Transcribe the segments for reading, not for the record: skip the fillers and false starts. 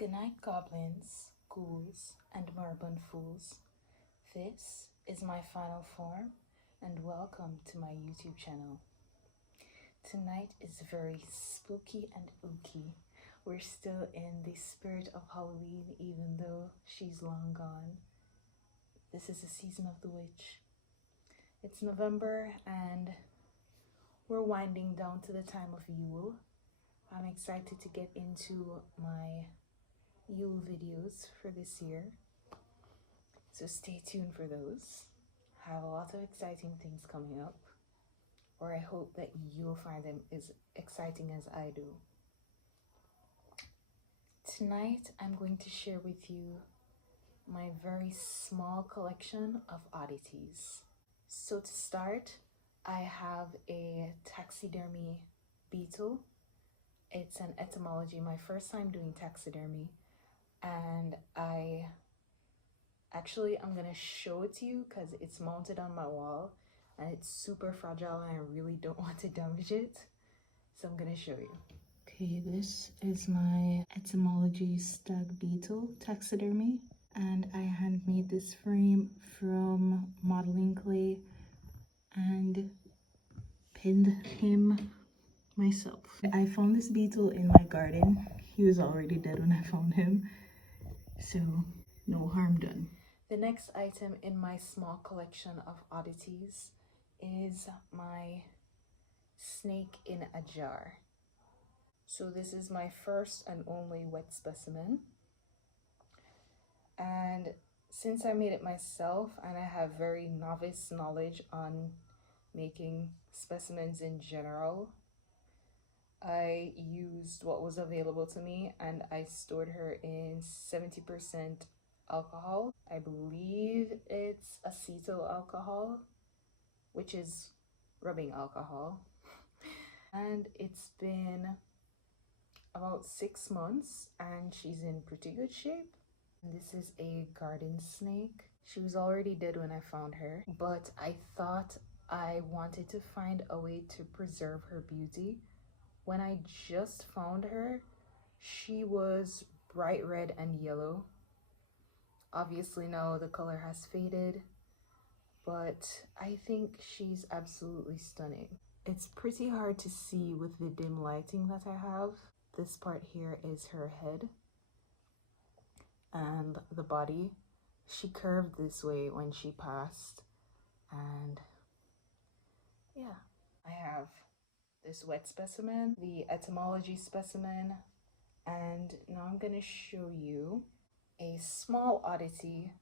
Goodnight, goblins, ghouls, and moribund fools. This is my final form, and welcome to my YouTube channel. Tonight is very spooky and ooky. We're still in the spirit of Halloween, even though she's long gone. This is the season of the witch. It's November, and we're winding down to the time of Yule. I'm excited to get into my Yule videos for this year, so stay tuned for those. I have a lot of exciting things coming up, or I hope that you'll find them as exciting as I do. Tonight I'm going to share with you my very small collection of oddities. So to start, I have a taxidermy beetle. It's an etymology, my first time doing taxidermy. And I'm gonna show it to you because it's mounted on my wall and it's super fragile and I really don't want to damage it. So I'm gonna show you. Okay, this is my etymology stag beetle taxidermy. And I handmade this frame from modeling clay and pinned him myself. I found this beetle in my garden. He was already dead when I found him, so no harm done. The next item in my small collection of oddities is my snake in a jar. So this is my first and only wet specimen. And since I made it myself and I have very novice knowledge on making specimens in general, I used what was available to me and I stored her in 70% alcohol. I believe it's acetyl alcohol, which is rubbing alcohol. And it's been about 6 months and she's in pretty good shape. This is a garden snake. She was already dead when I found her, but I thought I wanted to find a way to preserve her beauty. When I just found her, she was bright red and yellow. Obviously now the color has faded, but I think she's absolutely stunning. It's pretty hard to see with the dim lighting that I have. This part here is her head and the body. She curved this way when she passed, and yeah. I have this wet specimen, the etymology specimen, and now I'm going to show you a small oddity,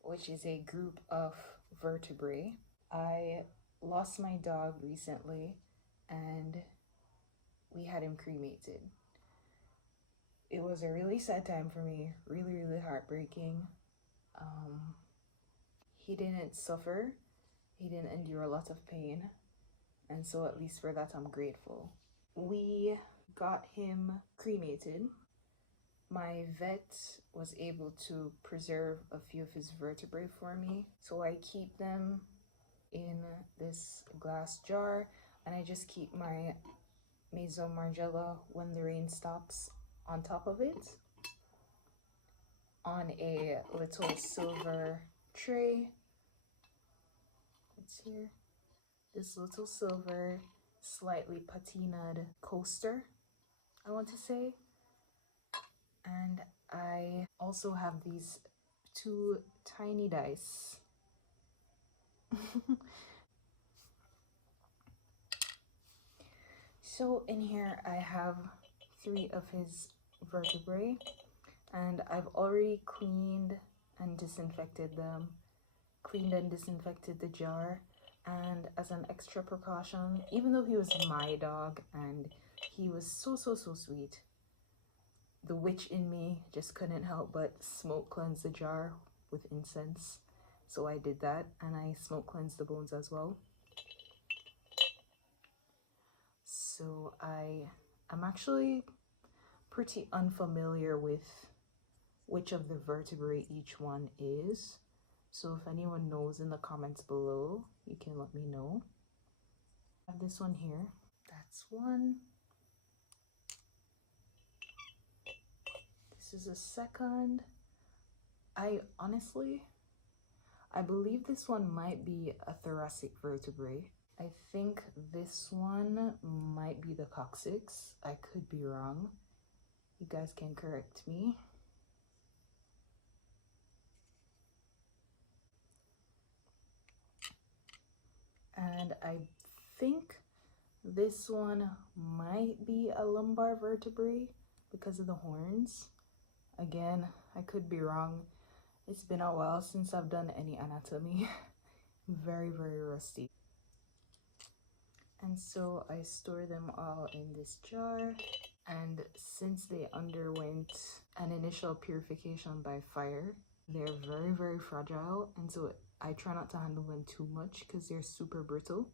which is a group of vertebrae. I lost my dog recently and we had him cremated. It was a really sad time for me, really heartbreaking. He didn't suffer, he didn't endure a lot of pain, and so at least for that I'm grateful. We got him cremated. My vet was able to preserve a few of his vertebrae for me, so I keep them in this glass jar, and I just keep my maison margiela when the rain stops on top of it on a little silver tray. It's here. This little silver, slightly patinaed coaster, I want to say. And I also have these 2 tiny dice. So in here I have 3 of his vertebrae, and I've already cleaned and disinfected them, cleaned and disinfected the jar. And as an extra precaution, even though he was my dog and he was so sweet, the witch in me just couldn't help but smoke cleanse the jar with incense. So I did that, and I smoke cleansed the bones as well. So I'm actually pretty unfamiliar with which of the vertebrae each one is. So if anyone knows in the comments below, you can let me know. I have this one here. That's one. This This is a second. I believe this one might be a thoracic vertebrae. I think this one might be the coccyx. I could be wrong. You guys can correct me. And I think this one might be a lumbar vertebrae because of the horns. Again, I could be wrong. It's been a while since I've done any anatomy. Very, very rusty. And so I store them all in this jar. And since they underwent an initial purification by fire, they're very, very fragile. And so I try not to handle them too much because they're super brittle.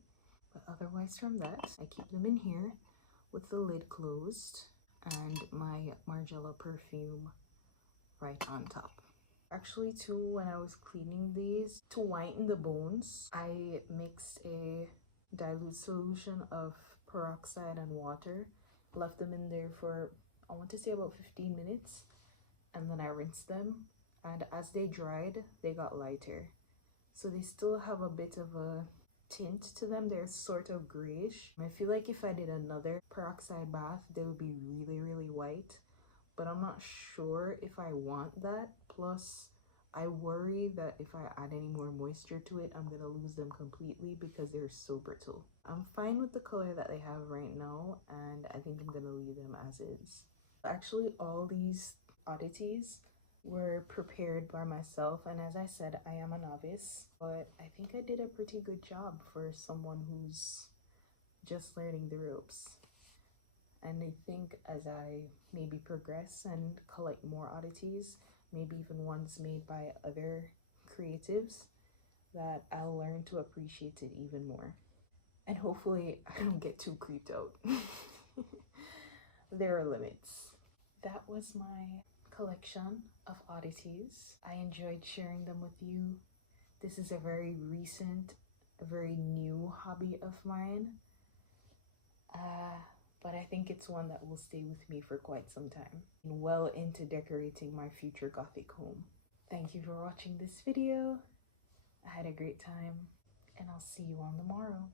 But otherwise from that, I keep them in here with the lid closed and my Margiela perfume right on top. Actually too, when I was cleaning these, to whiten the bones, I mixed a dilute solution of peroxide and water, left them in there for, I want to say about 15 minutes, and then I rinsed them, and as they dried, they got lighter. So they still have a bit of a tint to them. They're sort of grayish. I feel like if I did another peroxide bath, they would be really, really white, but I'm not sure if I want that. Plus, I worry that if I add any more moisture to it, I'm gonna lose them completely because they're so brittle. I'm fine with the color that they have right now, and I think I'm gonna leave them as is. Actually, all these oddities were prepared by myself, and as I said, I am a novice, but I think I did a pretty good job for someone who's just learning the ropes. And I think as I maybe progress and collect more oddities, maybe even ones made by other creatives, that I'll learn to appreciate it even more. And hopefully I don't get too creeped out. There are limits. That was my collection of oddities. I enjoyed sharing them with you. This is a very recent, a very new hobby of mine. But I think it's one that will stay with me for quite some time, and well into decorating my future gothic home. Thank you for watching this video. I had a great time, and I'll see you on the morrow.